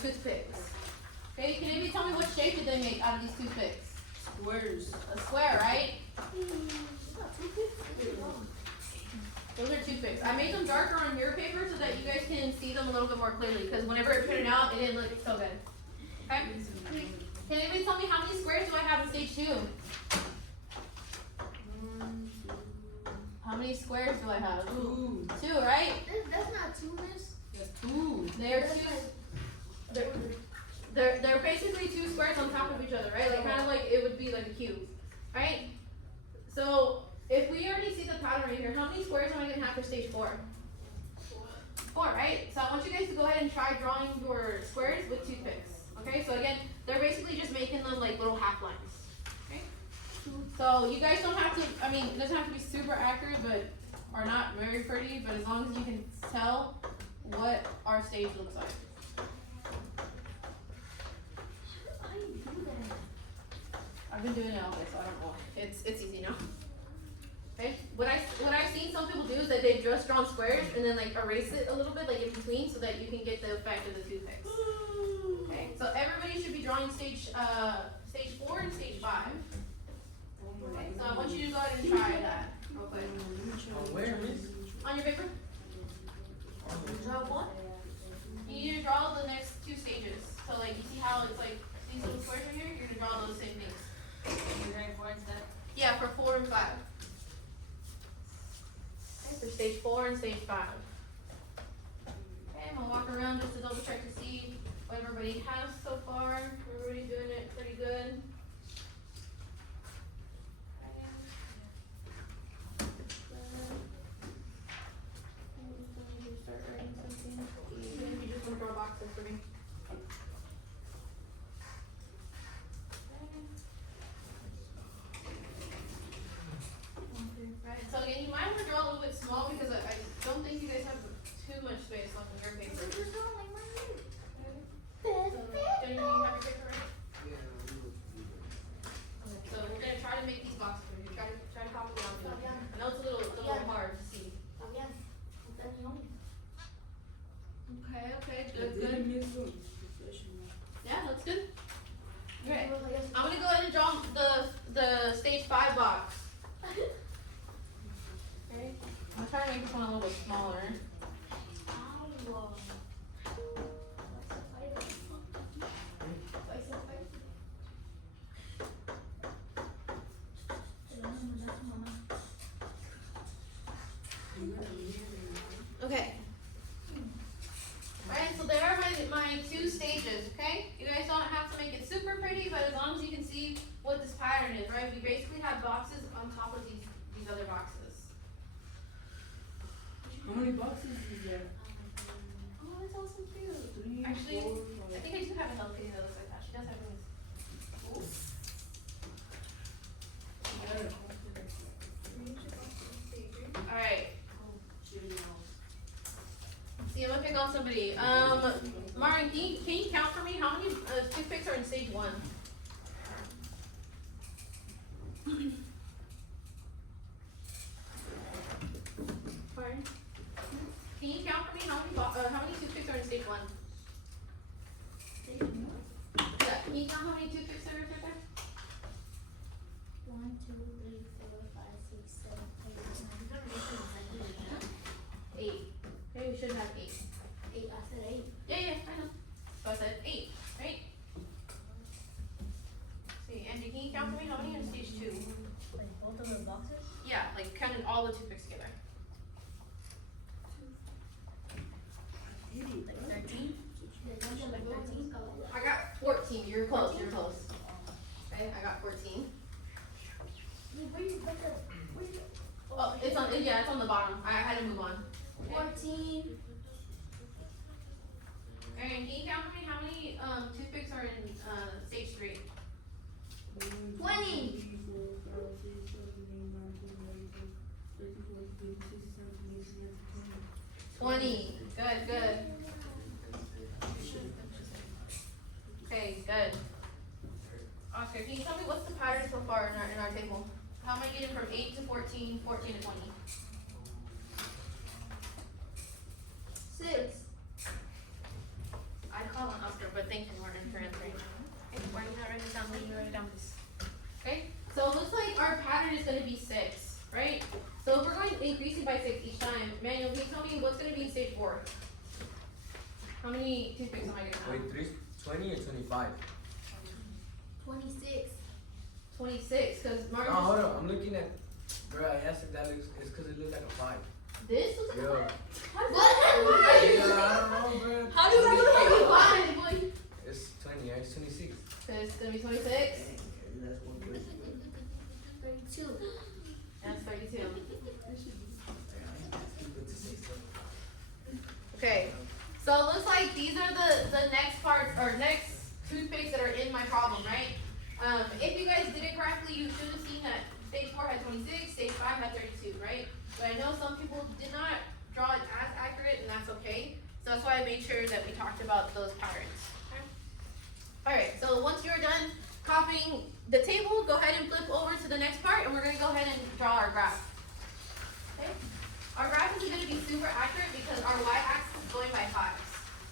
toothpicks. Okay, can anybody tell me what shape did they make out of these toothpicks? Squares. A square, right? Those are toothpicks. I made them darker on your paper so that you guys can see them a little bit more clearly, because whenever it printed out, it didn't look so good. Okay? Can anybody tell me how many squares do I have in stage 2? How many squares do I have? 2. 2, right? That's not 2, miss. That's 2. They're 2. They're basically 2 squares on top of each other, right? Like kind of like it would be like a cube, right? So if we already see the pattern right here, how many squares am I gonna have for stage 4? 4, right? So I want you guys to go ahead and try drawing your squares with toothpicks. Okay, so again, they're basically just making them like little half lines. Okay? So you guys don't have to, I mean, it doesn't have to be super accurate, but, or not very pretty, but as long as you can tell what our stage looks like. How do you do that? I've been doing it all day, so I don't know. It's easy now. Okay? What I've seen some people do is that they've just drawn squares and then like erase it a little bit, like in between, so that you can get the effect of the toothpicks. Okay, so everybody should be drawing stage 4 and stage 5. Okay, so I want you to go ahead and try that real quick. Where, miss? On your paper, Draw what? you need to draw the next 2 stages. So like you see how it's like these little squares right here, you're gonna draw those same things. You're going 4 instead? Yeah, for 4 and 5. Okay, for stage 4 and stage 5. Okay, I'm gonna walk around just to double check to see what everybody has so far. Everybody's doing it pretty good. Start writing something. You just want to draw boxes for me. Right, so again, you might want to draw a little bit small because I don't think you guys have too much space left on your paper. So, Jenny, do you have your paper ready? So we're gonna try to make these boxes for you. Try to copy it out. I know it's a little hard to see. Okay, good. Yeah, looks good. Okay, I'm gonna go ahead and draw the stage 5 box. Okay, I'm trying to make this one a little bit smaller. Okay. Alright, so there are my 2 stages, okay? You guys don't have to make it super pretty, but as long as you can see what this pattern is, right? We basically have boxes on top of these other boxes. How many boxes is there? Oh, that's also cute. 3, Actually, 4, I think I do have a Hello Kitty that looks like that. She does have wings. Alright. See, I'm gonna pick on somebody. Martin, can you count for me how many toothpicks are in stage 1? Martin, can you count for me how many toothpicks are in stage 1? Yeah, can you count how many toothpicks there are right there? 1, 2, 3, 4, 5, 6, 7, 8, 9, 8. Okay, we should have 8. 8. I said 8. Yeah, I know. So I said 8, right? See, Angie, can you count for me how many are in stage 2? Like both of the boxes? Yeah, like counting all the toothpicks together. Like 13? Like 13? I got 14. You're close. Okay, I got 14. Where you put the? Oh, it's on the bottom. I had to move on. 14. Aaron, can you count for me how many toothpicks are in stage 3? 20. 20. Good. Okay, good. Oscar, can you tell me what's the pattern so far in our table? How am I getting from 8 to 14, 14 to 20? 6. I call on Oscar, but gonna be in stage 4? How many toothpicks am I gonna have? Wait, 20 or 25? 26. 26, because No, Martin. hold on. I'm looking at. Bro, I asked if that looks. It's because it looks like a 5. This was Yeah. How does What? that Yeah, I don't know, bro. How does that look like a five, boy? It's 20, right? It's 26. So it's gonna be 26. That's one question. 32. That's 32. Okay. So it looks like these are the next parts or next toothpicks that are in my problem, right? If you guys did it correctly, you should have seen that stage 4 had 26, stage 5 had 32, right? But I know some people did not draw it as accurate, and that's okay. So that's why I made sure that we talked about those patterns. Okay? Alright, so once you're done copying the table, go ahead and flip over to the next part, and we're going to go ahead and draw our graph. Okay? Our graph is going to be super accurate because our y-axis is going by 5s.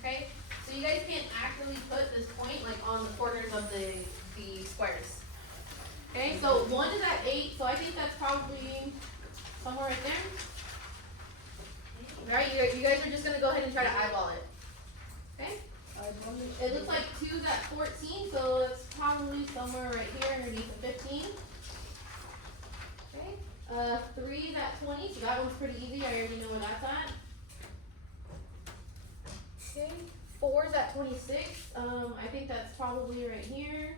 Okay? So you guys can't accurately put this point like on the corners of the squares. Okay, so 1 is at 8, so I think that's probably somewhere right there. Alright, you guys are just gonna go ahead and try to eyeball it. Okay? It looks like 2 is at 14, so it's probably somewhere right here underneath the 15. Okay, 3 is at 20, so that one's pretty easy. I already know where that's at. Okay, 4 is at 26. I think that's probably right here.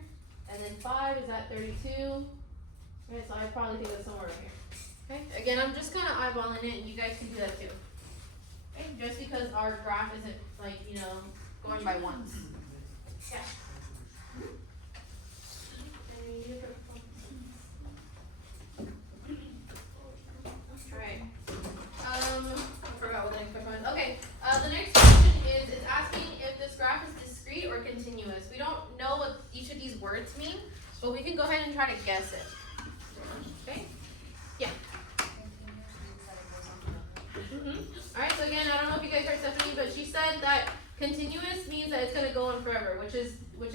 And then 5 is at 32. Okay, so I probably think that's somewhere right here. Okay, again, I'm just kind of eyeballing it, and you guys can do that too. Okay, just because our graph isn't like, you know, going by ones. Yeah. Any different Alright. I forgot what the next question was. Okay, the next question is it's asking if this graph is discrete or continuous. We don't know what each of these words mean, but we can go ahead and try to guess it. Okay? Yeah. Alright, so again, I don't know if you guys heard Stephanie, but she said that continuous means that it's gonna go on forever, which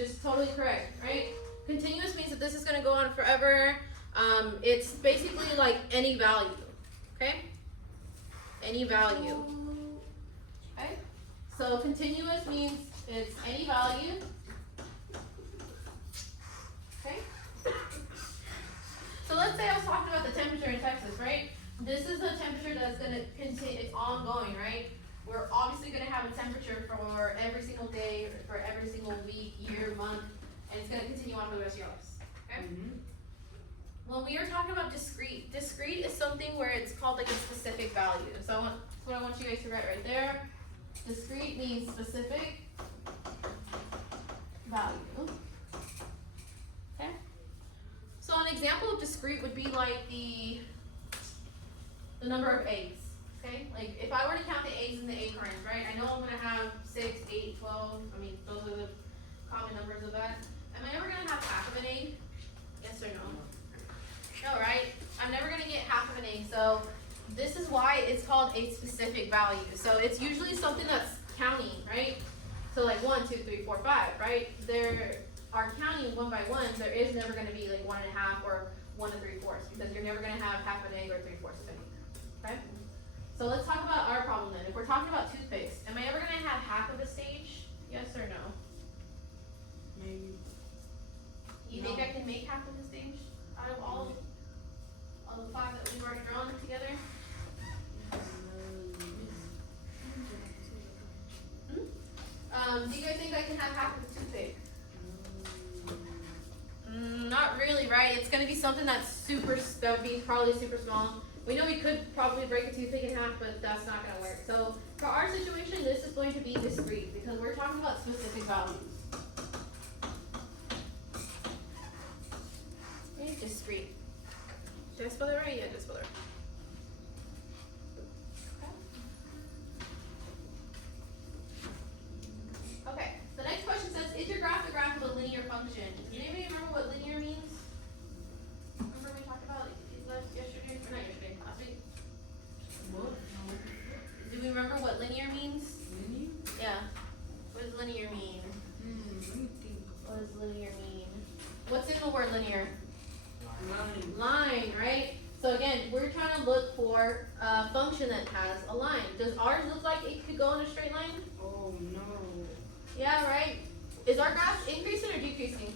is totally correct, right? Continuous means that this is gonna go on forever. It's basically like any value. Okay? Any value. Okay? So continuous means it's any value. Okay? So let's say I was talking about the temperature in Texas, right? This is the temperature that's gonna continue, it's ongoing, right? We're obviously gonna have a temperature for every single day, for every single week, year, month, and it's gonna continue on for the rest of your lives. Okay? When we are talking about discrete is something where it's called like a specific value. So that's what I want you guys to write right there. Discrete means specific value. Okay? So an example of discrete would be like the number of eggs. Okay? Like if I were to count the eggs in the acorns, right? I know I'm gonna have 6, 8, 12. I mean, those are the common numbers of that. Am I ever gonna have half of an egg? Yes or no? No, right? I'm never gonna get half of an egg, so this is why it's called a specific value. So it's usually something that's counting, right? So like 1, 2, 3, 4, 5, right? There are counting one by one. There is never gonna be like 1 1/2 or 1 3/4 because you're never gonna have half an egg or 3/4 of an egg. Okay? So let's talk about our problem then. If we're talking about toothpicks, am I ever gonna have half of a stage? Yes or no? Maybe. You think I can make half of the stage out of all the 5 that we've already drawn together? Do you guys think I can have half of the toothpick? Not really, right? It's gonna be something that would be probably super small. We know we could probably break a toothpick in half, but that's not gonna work. So for our situation, this is going to be discrete because we're talking about specific values. Okay, discrete. Did I spell it right? Yeah, I did spell it right. Okay, the next question says, is your graph the graph of a linear function? Does anybody remember what linear means? Remember we talked about yesterday? Or not yesterday, last week? What? Do we remember what linear means? Linear? Yeah. What does linear mean? Let me think. What does linear mean? What's in the word linear? Line. Line, right? So again, we're trying to look for a function that has a line. Does ours look like it could go in a straight line? Oh no. Yeah, right? Is our graph increasing or decreasing?